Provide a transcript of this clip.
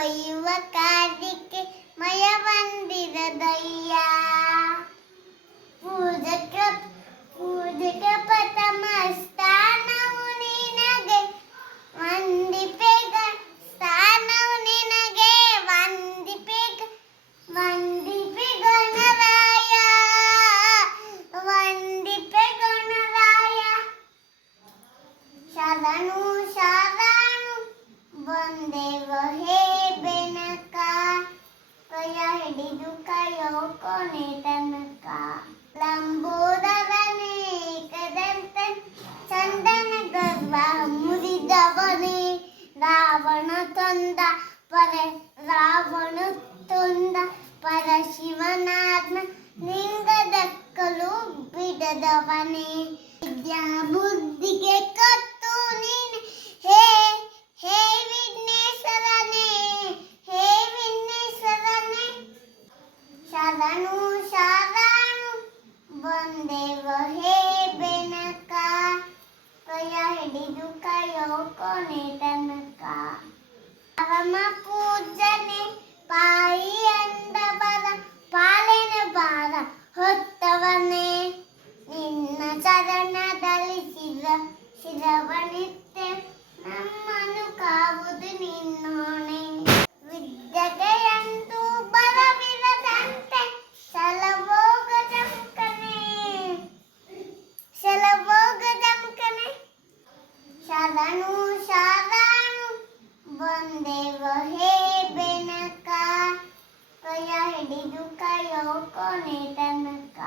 ಕೊಯ್ಯುವ ಕಾರ್ಯಕ್ಕೆ ಮಯ ಬಂದಿರದಯ್ಯ. ಪೂಜಕ ಪ್ರಥಮ ಸ್ಥಾನವು ನಿನಗೆ ವಂದಿಪೆಗ ಸ್ಥಾನವು ನಿನಗೆ ವಂದಿಪೆ ಗಣರಾಯ ಶರಣು ಬಂದೆವ ಹೇ ಬೆನಕ ಕೈಯ ಹಿಡಿದು ಕಾಯೋ ಕೊನೆ ತನಕ. ಲಂಬೋದರನೇ ಕದಂತೆ ಚಂದನ ಗರ್ವ ಮುರಿದವನೇ ರಾವಣ ತೊಂದ ಪರಶಿವನಾತ್ಮ ಲಿಂಗದಕ್ಕಲು ಬಿಡದವನೇ. ವಿದ್ಯಾ ಬುದ್ಧಿಗೆ ಕತ್ತು ನೀನೆ ಹೇ ವಿಘ್ನೇಶ್ವರನೇ ಶರಣು ಬಂದೆವ ಹೇ ಬೆನಕ ಕೈಯ ಹಿಡಿದು ಕಾಯೋ ಕೊನೆ ತನಕ. ಪರಮ ಪೂಜನೆ ಪಾಯಿ ಅಂದವರ ಪಾಲಿನ ಭಾರ ಹೊತ್ತವನೇ ನಿನ್ನ ಚರಣದಲ್ಲಿ ಶಿರವನಿತ್ತೆ ನಮ್ಮನ್ನು ಕಾವುದು ನಿನ್ನೋಣೆ. ವಿದ್ಯೆಯಂತೂ ಬರವಿರದಂತೆ ಶಲಭೋಗ ಜಂಕನೆ ಶರಣು ಬಂದೆವ ಹೇ ಬೆನಕ ಕೈಯ ಹಿಡಿದು ಕಾಯೋ ಕೊನೆ ತನಕ.